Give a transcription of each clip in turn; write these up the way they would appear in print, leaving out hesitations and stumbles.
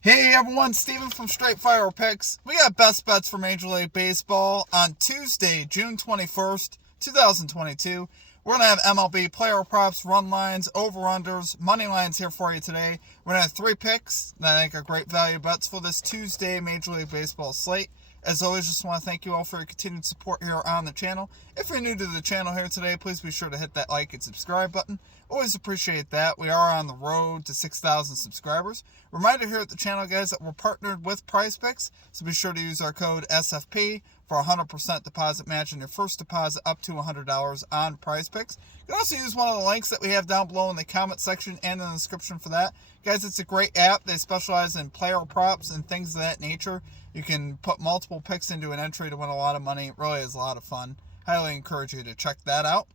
Hey everyone, Steven from Straight Fire Picks. We got best bets for Major League Baseball on Tuesday, June 21st, 2022. We're going to have MLB player props, run lines, over-unders, money lines here for you today. We're going to have 3 picks that I think are great value bets for this Tuesday Major League Baseball slate. As always, just want to thank you all for your continued support here on the channel. If you're new to the channel here today, please be sure to hit that like and subscribe button. Always appreciate that. We are on the road to 6,000 subscribers. Reminder here at the channel, guys, that we're partnered with PrizePicks, so be sure to use our code SFP for a 100% deposit match on your first deposit up to $100 on PrizePicks. You can also use one of the links that we have down below in the comment section and in the description for that. Guys, it's a great app. They specialize in player props and things of that nature. You can put multiple picks into an entry to win a lot of money. It really is a lot of fun. Highly encourage you to check that out.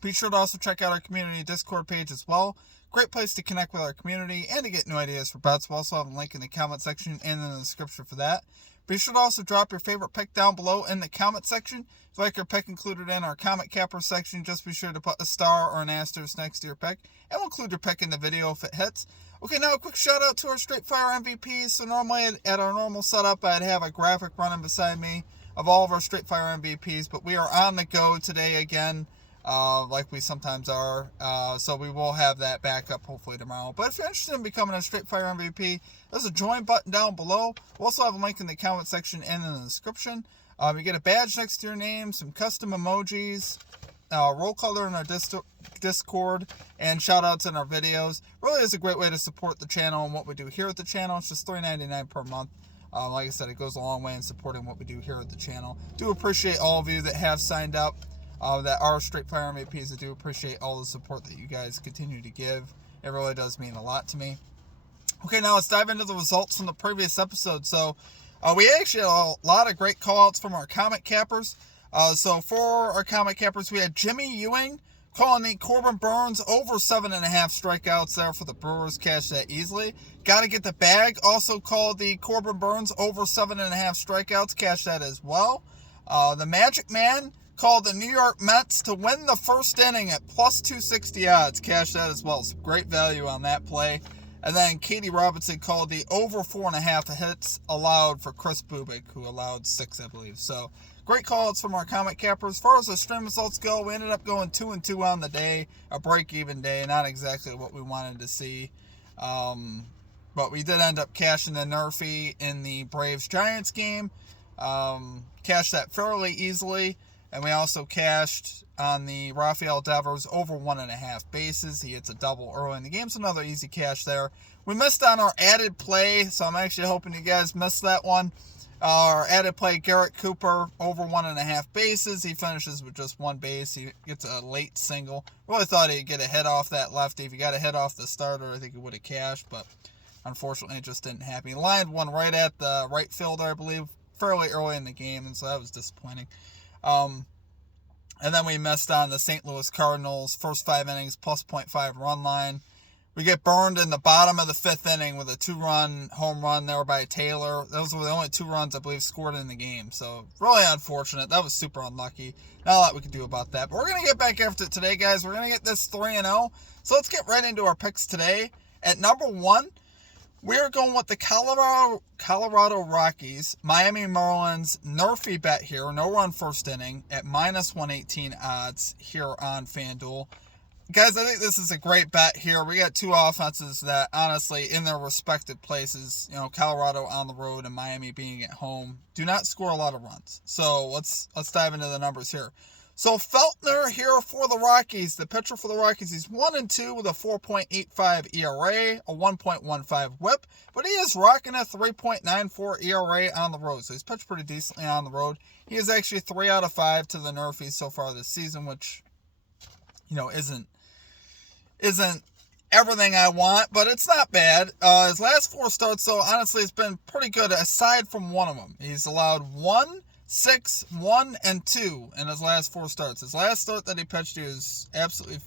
Be sure to also check out our community Discord page as well. Great place to connect with our community and to get new ideas for bets. We'll also have a link in the comment section and in the description for that. Be sure to also drop your favorite pick down below in the comment section. If you like your pick included in our comment capper section, just be sure to put a star or an asterisk next to your pick, and we'll include your pick in the video if it hits. Okay, now a quick shout out to our Straight Fire MVPs. So normally at our normal setup, I'd have a graphic running beside me of all of our Straight Fire MVPs, but we are on the go today again. Like we sometimes are. So we will have that back up hopefully tomorrow. But if you're interested in becoming a Straight Fire MVP, there's a join button down below. We'll also have a link in the comment section and in the description. You get a badge next to your name, some custom emojis, roll color in our Discord, and shout outs in our videos. Really is a great way to support the channel and what we do here at the channel. It's just $3.99 per month. Like I said, it goes a long way in supporting what we do here at the channel. Do appreciate all of you that have signed up. That are Straight Fire MVPs. I do appreciate all the support that you guys continue to give. It really does mean a lot to me. Okay, now let's dive into the results from the previous episode. So, we actually had a lot of great call-outs from our comment cappers. So, for our comment cappers, we had Jimmy Ewing calling the Corbin Burnes over 7.5 strikeouts there for the Brewers. Cash that easily. Gotta get the bag. Also called the Corbin Burnes over 7.5 strikeouts. Cash that as well. The Magic Man called the New York Mets to win the first inning at plus 260 odds. Cash that as well. Some great value on that play. And then Katie Robinson called the over 4.5 hits allowed for Chris Bubik, who allowed 6, I believe. So, great call-outs from our comment cappers. As far as the stream results go, we ended up going 2-2 on the day. A break-even day. Not exactly what we wanted to see. But we did end up cashing the NRFI in the Braves-Giants game. Cashed that fairly easily. And we also cashed on the Rafael Devers over 1.5 bases. He hits a double early in the game, so another easy cash there. We missed on our added play, so I'm actually hoping you guys missed that one. Our added play, Garrett Cooper, over 1.5 bases. He finishes with just 1 base. He gets a late single. Really thought he'd get a hit off that lefty. If he got a hit off the starter, I think he would have cashed, but unfortunately it just didn't happen. He lined one right at the right fielder, I believe, fairly early in the game, and so that was disappointing. And then we missed on the St. Louis Cardinals, first 5 innings, plus 0.5 run line. We get burned in the bottom of the 5th inning with a 2-run home run there by Taylor. Those were the only 2 runs I believe scored in the game. So really unfortunate. That was super unlucky. Not a lot we could do about that. But we're going to get back after it today, guys. We're going to get this 3-0. So let's get right into our picks today. At number 1, we're going with the Colorado Rockies, Miami Marlins, NRFI bet here, no run first inning, at minus 118 odds here on FanDuel. Guys, I think this is a great bet here. We got 2 offenses that, honestly, in their respective places, Colorado on the road and Miami being at home, do not score a lot of runs. So let's dive into the numbers here. So Feltner here for the Rockies, the pitcher for the Rockies, he's 1-2 with a 4.85 ERA, a 1.15 whip, but he is rocking a 3.94 ERA on the road, so he's pitched pretty decently on the road. He is actually 3 out of 5 to the NRFI so far this season, which, isn't everything I want, but it's not bad. His last 4 starts, though, honestly, it's been pretty good, aside from one of them. He's allowed 1, 6, 1, and 2 in his last 4 starts. His last start that he pitched, he was absolutely,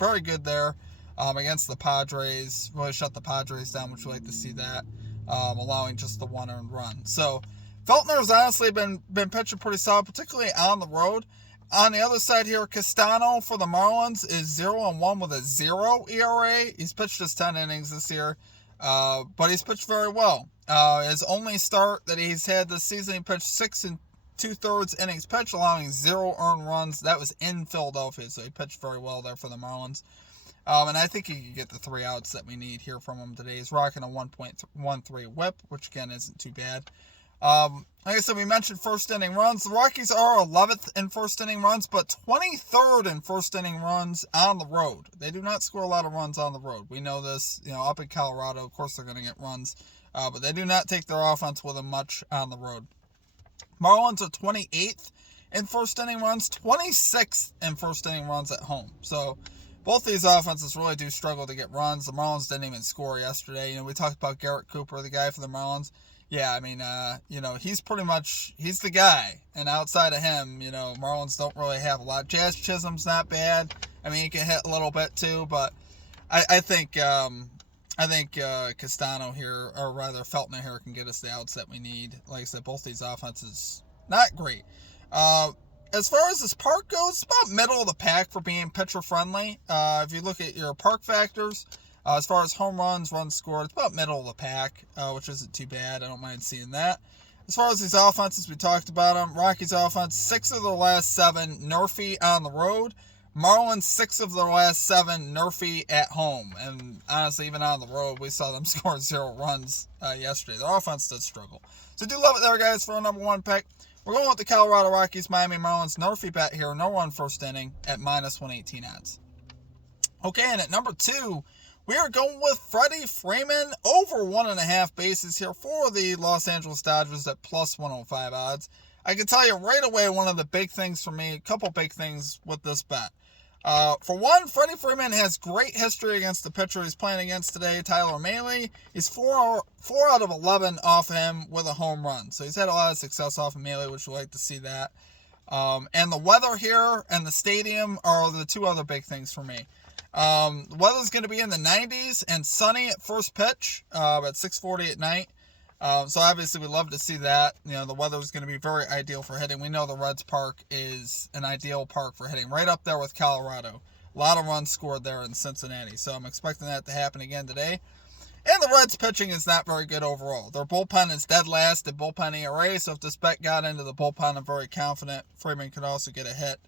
very good there against the Padres. Really shut the Padres down, which we like to see that, allowing just the 1 earned run. So Feltner has honestly been pitching pretty solid, particularly on the road. On the other side here, Castano for the Marlins is 0-1 with a 0 ERA. He's pitched just 10 innings this year. But he's pitched very well. His only start that he's had this season, he pitched 6 2/3 innings pitched, allowing 0 earned runs. That was in Philadelphia, so he pitched very well there for the Marlins. And I think he can get the 3 outs that we need here from him today. He's rocking a 1.13 whip, which again isn't too bad. Like I said, we mentioned first inning runs. The Rockies are 11th in first inning runs, but 23rd in first inning runs on the road. They do not score a lot of runs on the road. We know this, up in Colorado, of course they're going to get runs, but they do not take their offense with them much on the road. Marlins are 28th in first inning runs, 26th in first inning runs at home. So both these offenses really do struggle to get runs. The Marlins didn't even score yesterday. We talked about Garrett Cooper, the guy for the Marlins. Yeah, I mean, he's pretty much, he's the guy. And outside of him, Marlins don't really have a lot. Jazz Chisholm's not bad. I mean, he can hit a little bit too, but I think Castano here, or rather Feltner here, can get us the outs that we need. Like I said, both these offenses, not great. As far as this park goes, it's about middle of the pack for being pitcher friendly. If you look at your park factors, as far as home runs, runs scored, it's about middle of the pack, which isn't too bad. I don't mind seeing that. As far as these offenses, we talked about them. Rockies offense, 6 of their last 7 NRFI on the road. Marlins, 6 of their last 7 NRFI at home. And honestly, even on the road, we saw them score 0 runs yesterday. Their offense did struggle. So do love it there, guys, for our number 1 pick. We're going with the Colorado Rockies, Miami Marlins NRFI bet here. No run first inning at minus 118 odds. Okay, and at number 2, we are going with Freddie Freeman over 1.5 bases here for the Los Angeles Dodgers at plus 105 odds. I can tell you right away one of the big things for me, a couple big things with this bet. For one, Freddie Freeman has great history against the pitcher he's playing against today, Tyler Mahle. He's 4 out of 11 off him with a home run. So he's had a lot of success off of Mahle, which we like to see that. And the weather here and the stadium are the 2 other big things for me. The weather's going to be in the 90s and sunny at first pitch at 6:40 at night. So obviously we love to see that. The weather is going to be very ideal for hitting. We know the Reds Park is an ideal park for hitting, right up there with Colorado. A lot of runs scored there in Cincinnati. So I'm expecting that to happen again today. And the Reds pitching is not very good overall. Their bullpen is dead last at bullpen ERA. So if this bet got into the bullpen, I'm very confident Freeman could also get a hit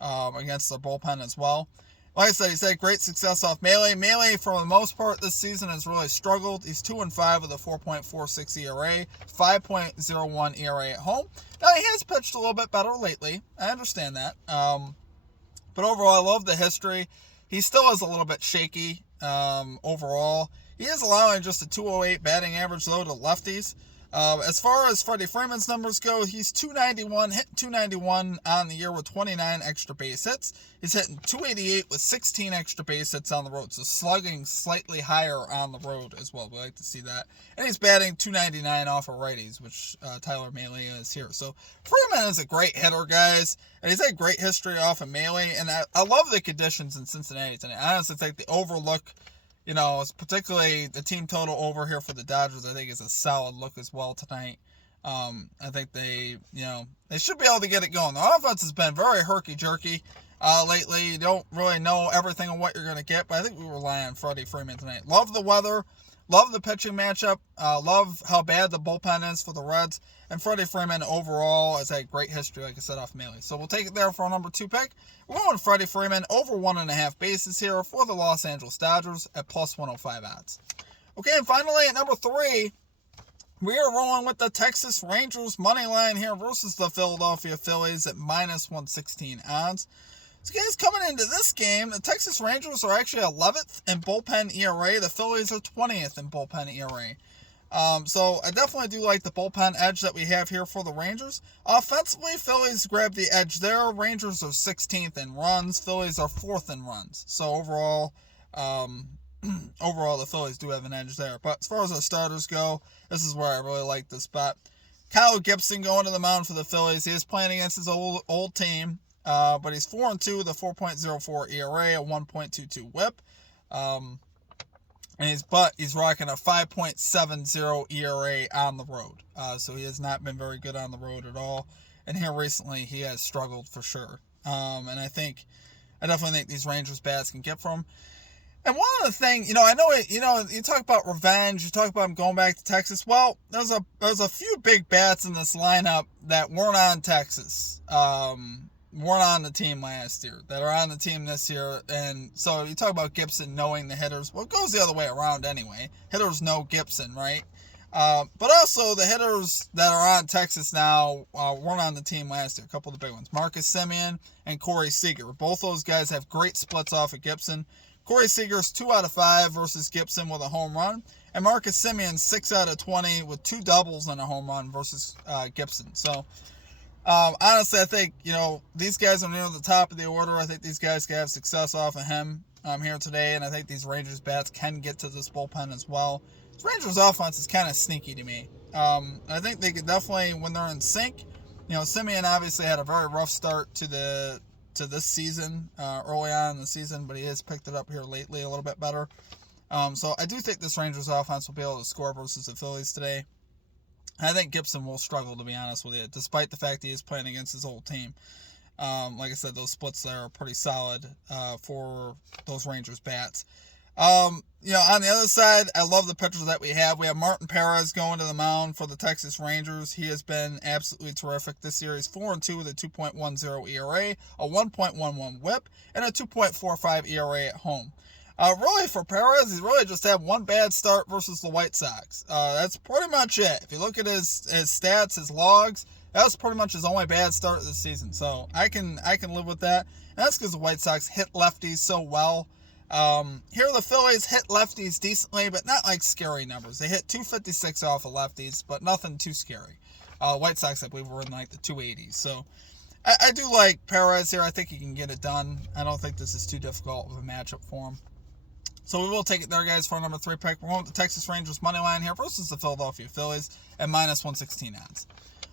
against the bullpen as well. Like I said, he's had great success off Mahle. Mahle, for the most part this season, has really struggled. He's 2-5 with a 4.46 ERA, 5.01 ERA at home. Now, he has pitched a little bit better lately. I understand that. But overall, I love the history. He still is a little bit shaky overall. He is allowing just a 208 batting average, though, to lefties. As far as Freddie Freeman's numbers go, he's 291, hitting 291 on the year with 29 extra base hits. He's hitting 288 with 16 extra base hits on the road, so slugging slightly higher on the road as well. We like to see that. And he's batting 299 off of righties, which Tyler Mahle is here. So Freeman is a great hitter, guys, and he's had great history off of Mahle, and I love the conditions in Cincinnati tonight. I honestly think the overlook, particularly the team total over here for the Dodgers, I think is a solid look as well tonight. I think they should be able to get it going. The offense has been very herky-jerky lately. You don't really know everything on what you're going to get, but I think we rely on Freddie Freeman tonight. Love the weather. Love the pitching matchup. Love how bad the bullpen is for the Reds. And Freddie Freeman overall has had great history, like I said, off Mahle. So we'll take it there for our number 2 pick. We're going with Freddie Freeman over 1.5 bases here for the Los Angeles Dodgers at plus 105 odds. Okay, and finally at number 3, we are rolling with the Texas Rangers money line here versus the Philadelphia Phillies at minus 116 odds. So guys, coming into this game, the Texas Rangers are actually 11th in bullpen ERA. The Phillies are 20th in bullpen ERA. So I definitely do like the bullpen edge that we have here for the Rangers. Offensively, Phillies grab the edge there. Rangers are 16th in runs. Phillies are 4th in runs. So overall, the Phillies do have an edge there. But as far as our starters go, this is where I really like this bet. Kyle Gibson going to the mound for the Phillies. He is playing against his old team. But he's 4-2 with a 4.04 ERA, a 1.22 WHIP. And he's rocking a 5.70 ERA on the road. So he has not been very good on the road at all. And here recently he has struggled for sure. And I definitely think these Rangers bats can get from him. And one of the things, I know it, you talk about revenge, you talk about him going back to Texas. Well, there's a few big bats in this lineup that weren't on Texas, weren't on the team last year, that are on the team this year. And so you talk about Gibson knowing the hitters. Well, it goes the other way around anyway. Hitters know Gibson, right? But also the hitters that are on Texas now weren't on the team last year. A couple of the big ones. Marcus Semien and Corey Seager. Both those guys have great splits off of Gibson. Corey Seager's 2 out of 5 versus Gibson with a home run. And Marcus Semien 6 out of 20 with 2 doubles and a home run versus Gibson. So, honestly, I think, these guys are near the top of the order. I think these guys can have success off of him here today. And I think these Rangers bats can get to this bullpen as well. This Rangers offense is kind of sneaky to me. I think they could definitely, when they're in sync, Semien obviously had a very rough start to this season, early on in the season, but he has picked it up here lately a little bit better. So I do think this Rangers offense will be able to score versus the Phillies today. I think Gibson will struggle, to be honest with you, despite the fact he is playing against his old team. Like I said, those splits there are pretty solid for those Rangers bats. On the other side, I love the pitchers that we have. We have Martin Perez going to the mound for the Texas Rangers. He has been absolutely terrific this year. He's 4-2 with a 2.10 ERA, a 1.11 WHIP, and a 2.45 ERA at home. Really, for Perez, he's really just had one bad start versus the White Sox. That's pretty much it. If you look at his stats, his logs, that was pretty much his only bad start of the season. So I can live with that. And that's because the White Sox hit lefties so well. Here the Phillies hit lefties decently, but not like scary numbers. They hit 256 off of lefties, but nothing too scary. White Sox, I believe, were in like the 280s. So I do like Perez here. I think he can get it done. I don't think this is too difficult of a matchup for him. So we will take it there, guys, for our number 3 pick. We're going with the Texas Rangers money line here versus the Philadelphia Phillies at minus 116 odds.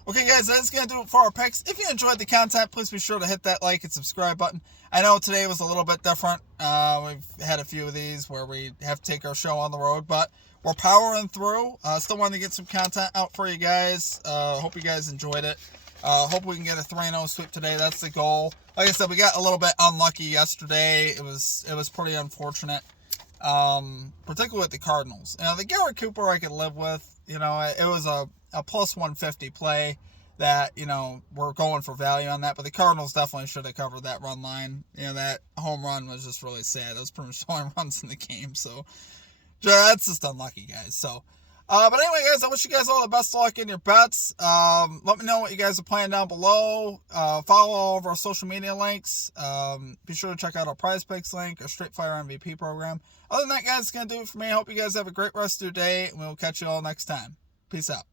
Okay, guys, that's going to do it for our picks. If you enjoyed the content, please be sure to hit that like and subscribe button. I know today was a little bit different. We've had a few of these where we have to take our show on the road, but we're powering through. Still wanting to get some content out for you guys. Hope you guys enjoyed it. Hope we can get a 3-0 sweep today. That's the goal. Like I said, we got a little bit unlucky yesterday. It was pretty unfortunate, particularly with the Cardinals. The Garrett Cooper I could live with. It was a plus 150 play that, we're going for value on that. But the Cardinals definitely should have covered that run line. That home run was just really sad. That was pretty much the only runs in the game. So, that's just unlucky, guys. So, but anyway, guys, I wish you guys all the best of luck in your bets. Let me know what you guys are playing down below. Follow all of our social media links. Be sure to check out our Prize Picks link, our Straight Fire MVP program. Other than that, guys, it's going to do it for me. I hope you guys have a great rest of your day, and we'll catch you all next time. Peace out.